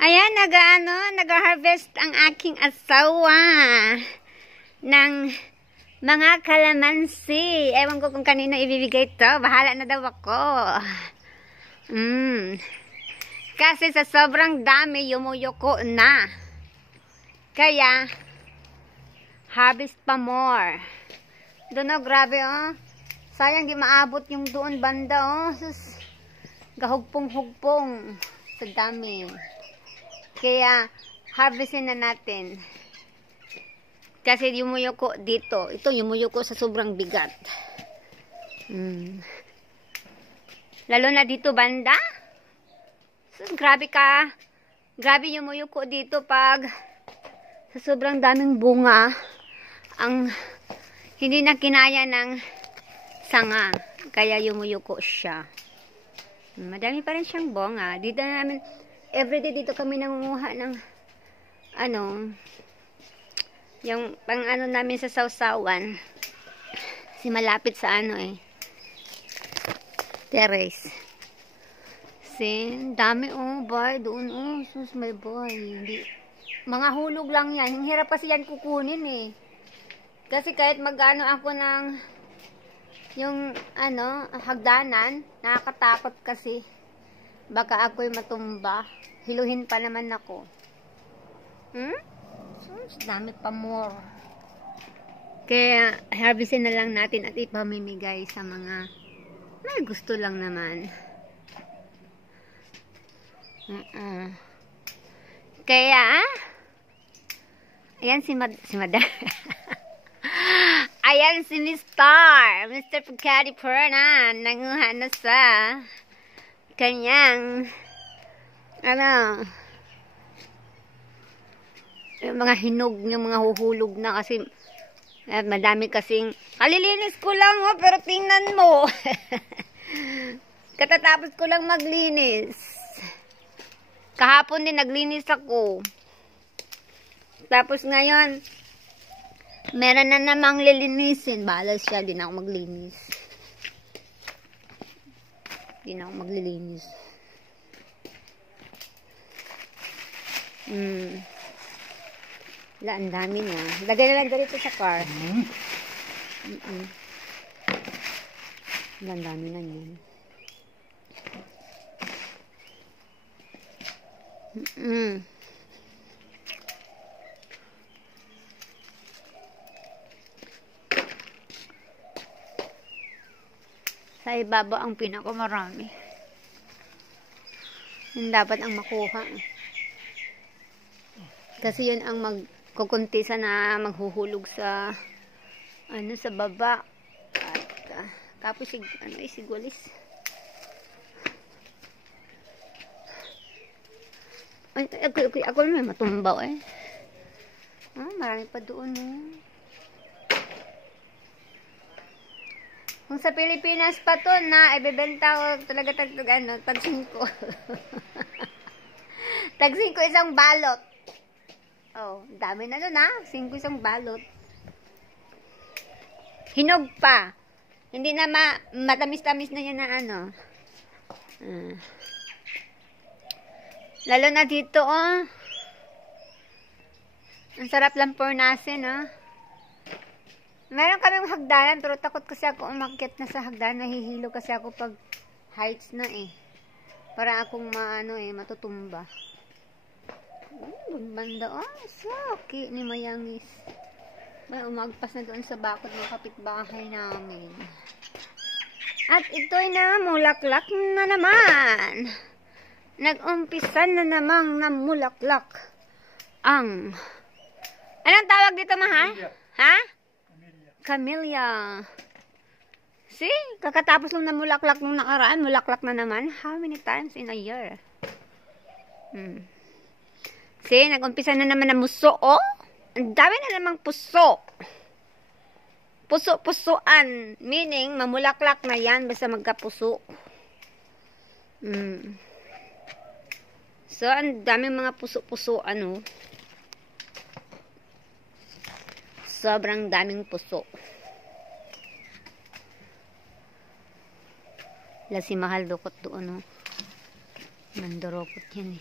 Ayan, nag-harvest ang aking asawa ng mga kalamansi. Ewan ko kung kanino ibibigay to. Bahala na daw ako. Kasi sa sobrang dami, yumuyuko na. Kaya, harvest pa more. Doon o, grabe oh. Sayang di maabot yung doon banda oh. Sus, gahugpong-hugpong. Sa dami. Kaya, harvestin na natin. Kasi yumuyuko dito. Ito yumuyuko sa sobrang bigat. Lalo na dito banda. So, grabe ka. Grabe yumuyuko dito pag sa sobrang daming bunga ang hindi na kinaya ng sanga. Kaya yumuyuko siya. Madami pa rin siyang bunga. Dito namin everyday dito kami nangunguha ng yung pang namin sa sawsawan. Kasi malapit sa terrace. Kasi dami boy, doon sus may boy. Hindi, mga hulog lang yan. Ang hirap kasi yan kukunin Kasi kahit magano ako ng yung hagdanan, nakakatakot kasi baka ako'y matumba. Hiluhin pa naman ako. So, dami pa more. Kaya, harvestin na lang natin at ipamimigay sa mga may gusto lang naman. Kaya, ayan si Madam. Ayan si Mr. Pagkari Pernan. Nanguha na sa kanyang yung mga hinog, yung mga huhulog na kasi madami kasing kalilinis ko lang pero tingnan mo. Katatapos ko lang maglinis. Kahapon din naglinis ako. Tapos ngayon meron na namang lilinisin. Bahala siya, di na ako maglinis. Di na ako maglilinis. Wala, ang dami na. Lagay na lang dito sa car. Wala, ang dami na yun. Sa ibaba ang pinakamarami. Yun dapat ang makuha. Kasi yun ang magkukuntisa na maghuhulog sa sa baba. At tapos sigulis. Ako may matumbaw marami pa doon Kung sa Pilipinas pa to na ibebenta ko talaga tag 5. Tag 5 isang balot. Dami na nun 5 isang balot. Hinog pa. Hindi na matamis-tamis na yan na Lalo na dito ang sarap lang pornasin Meron kaming hagdanan pero takot kasi ako umakyat na sa hagdanan. Nahihilo kasi ako pag heights na para akong matutumba. Banda saki ni Mayangis. May umagpas na doon sa bakod ng kapitbahay namin. At ito'y namulaklak na naman. Nag-umpisa na namang namulaklak ang anong tawag dito mahal? Camellia. See? Kakatapos lang namulaklak nung nakaraan. Mulaklak na naman. How many times in a year? See? Nag-umpisa na naman na muso. Ang dami na namang puso. Puso-pusuan. Meaning, mamulaklak na yan basta magkapuso. So, ang dami mga puso-pusuan Sobrang daming puso. Si Mahal dukot doon Mandorokot yan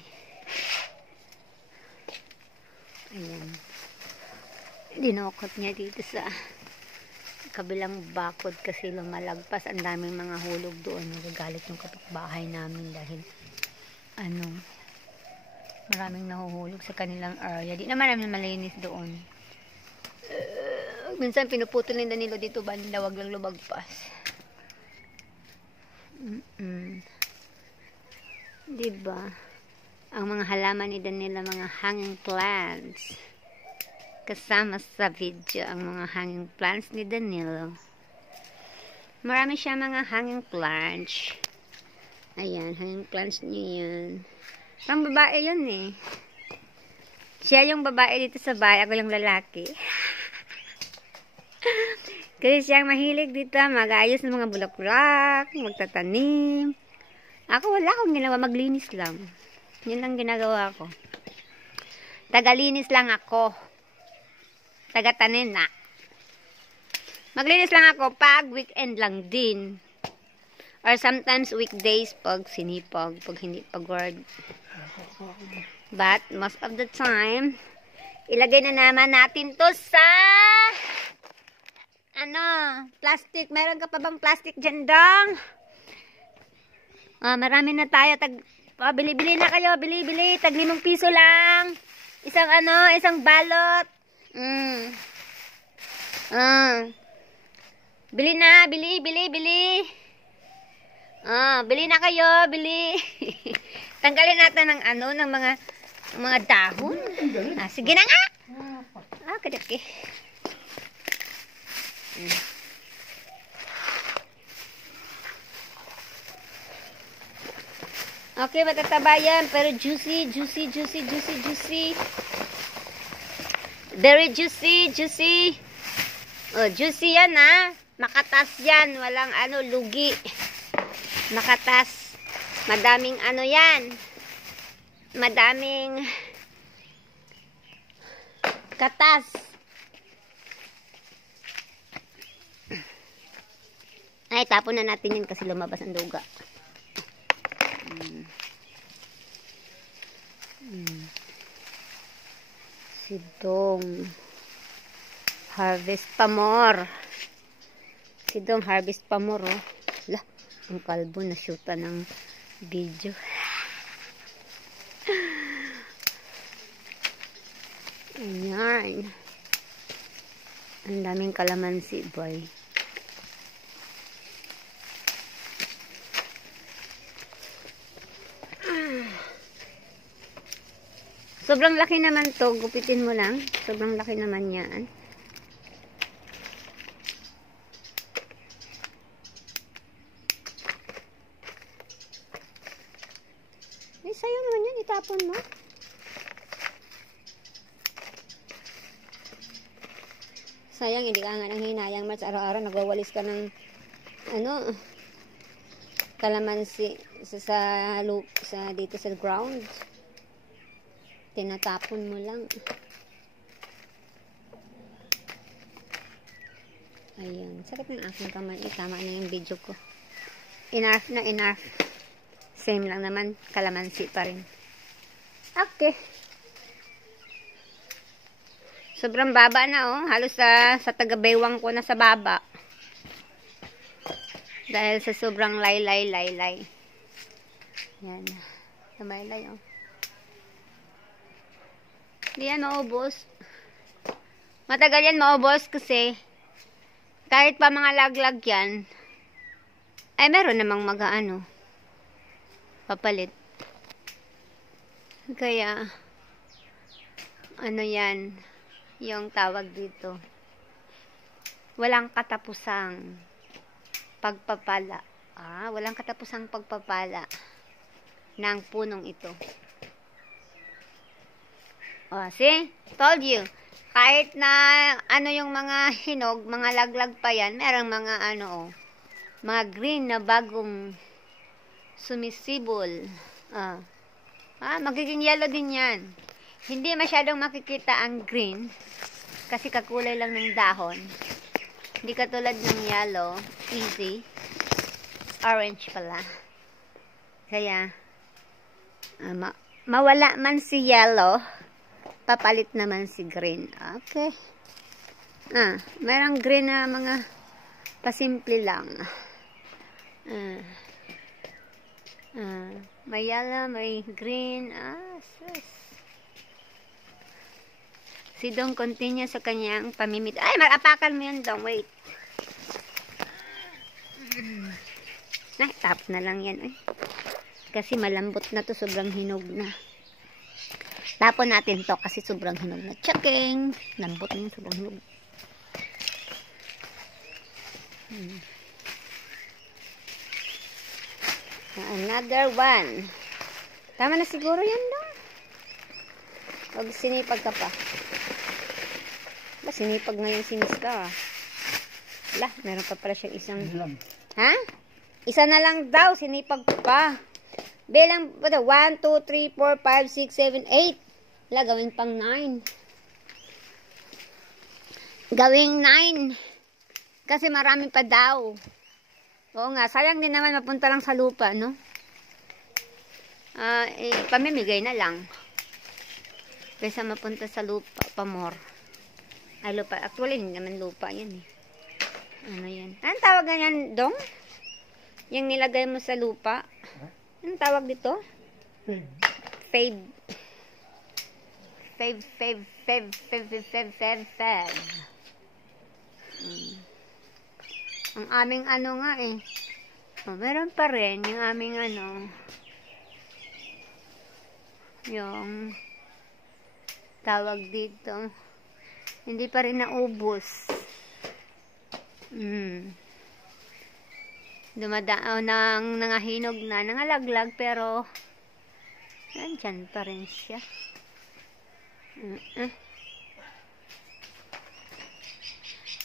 Ayan. Dinukot niya dito sa kabilang bakod kasi lumalagpas. Ang daming mga hulog doon. Nagagalit yung kapitbahay namin dahil maraming nahuhulog sa kanilang area. Di naman namin malinis doon. Minsan pinuputol ni Danilo dito banda, wag lang lumagpas. Diba? Ang mga halaman ni Danilo, mga hanging plants. Kasama sa video ang mga hanging plants ni Danilo. Marami siya mga hanging plants. Ayan, hanging plants niya yan. Pang babae yun eh. Siya yung babae dito sa bahay, ako yung lalaki. Kasi siya mahilig dito, mag-ayos ng mga bulaklak, magtatanim. Ako wala akong ginawa, maglinis lang. Yun lang ginagawa ko. Tagalinis lang ako. Tagatanim na. Maglinis lang ako pag weekend lang din. Or sometimes weekdays pag sinipag, pag hindi pagod. But most of the time, ilagay na naman natin to sa plastic. Meron ka pa bang plastic dyan, dong? Marami na tayo. Bili-bili na kayo. Bili-bili. Tag 5 piso lang. Isang balot. Bili na. Bili. Bili na kayo. Bili. Tanggalin natin ng mga dahon. Sige na nga. Kadaki. Okay, matataba yan. Pero juicy. Very juicy. Oh, juicy yan ha. Makatas yan. Walang lugi. Makatas. Madaming yan. Madaming katas. Ay, tapon na natin yan kasi lumabas ang duga. Sidong harvest pa more. Sidong harvest pa more, oh. Lah, ang kalbo na shoota ng video. Ayan. Ang daming kalamansi, boy. Sobrang laki naman to. Gupitin mo lang. Sobrang laki naman yan. Ay, sayo naman yan. Itapon mo. Sayang, hindi ka nga nang hinayang mas araw-araw. Nagwawalis ka ng kalamansi dito sa ground. Tinatapon mo lang. Ayan. Sakit ng aking kamay. Tama na yung video ko. Enough na enough. Same lang naman. Kalamansi pa rin. Okay. Sobrang baba na, oh. Halos sa taga-baywang ko na sa baba. Dahil sa sobrang laylay. Yan. Lamaylay, oh. Hindi yan maubos. Matagal yan maubos kasi kahit pa mga laglag yan, ay meron namang papalit. Kaya, yan, yung tawag dito. Walang katapusang pagpapala. Walang katapusang pagpapala ng punong ito. See? Told you. Kahit na yung mga hinog, mga laglag pa yan, merong mga mga green na bagong sumisibol. Magiging yellow din yan. Hindi masyadong makikita ang green kasi kakulay lang ng dahon. Hindi katulad ng yellow, easy. Orange pala. Kaya mawala man si yellow, papalit naman si green. Okay. Merong green na mga pasimple lang. May yellow, may green. Sus. Si Dong continue sa kanyang pamimit. Ay, mag-apakan mo yan, Dong. Wait. Tapos na lang yan. Kasi malambot na to. Sobrang hinog na. Tapon natin to kasi sobrang hinog na. Checking! Lambot na yun. Sobrang hinog. Another one. Tama na siguro yan, Dong. Huwag sinipag ka pa. Sinipag ngayon si Miss ka. Wala, meron pa pala siyang isang... Ha? Isa na lang daw, sinipag pa. Bilang, 1, 2, 3, 4, 5, 6, 7, 8. Wala, gawin pang 9. Gawing 9. Kasi marami pa daw. Oo nga, sayang din naman mapunta lang sa lupa, no? Pamimigay na lang. Kaysa mapunta sa lupa, pa more. Ay, lupa. Actually, hindi naman lupa yan eh. Ano yan? Anong tawag ganyan, Dong? Yung nilagay mo sa lupa? Anong tawag dito? Fave. Fave. Ang aming ano nga eh. Meron pa rin yung aming ano. Yung tawag dito. Hindi pa rin naubos. Dumadaan ng nangahinog na, nangalaglag, pero nandyan pa rin siya.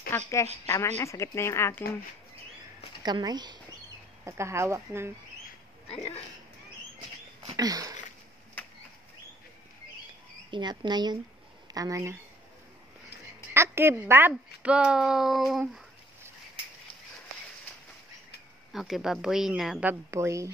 Okay, tama na. Sakit na yung aking kamay. Kakahawak ng ano. Enough na yun. Tama na. Okay, baboy. Okay, baboy na. Baboy.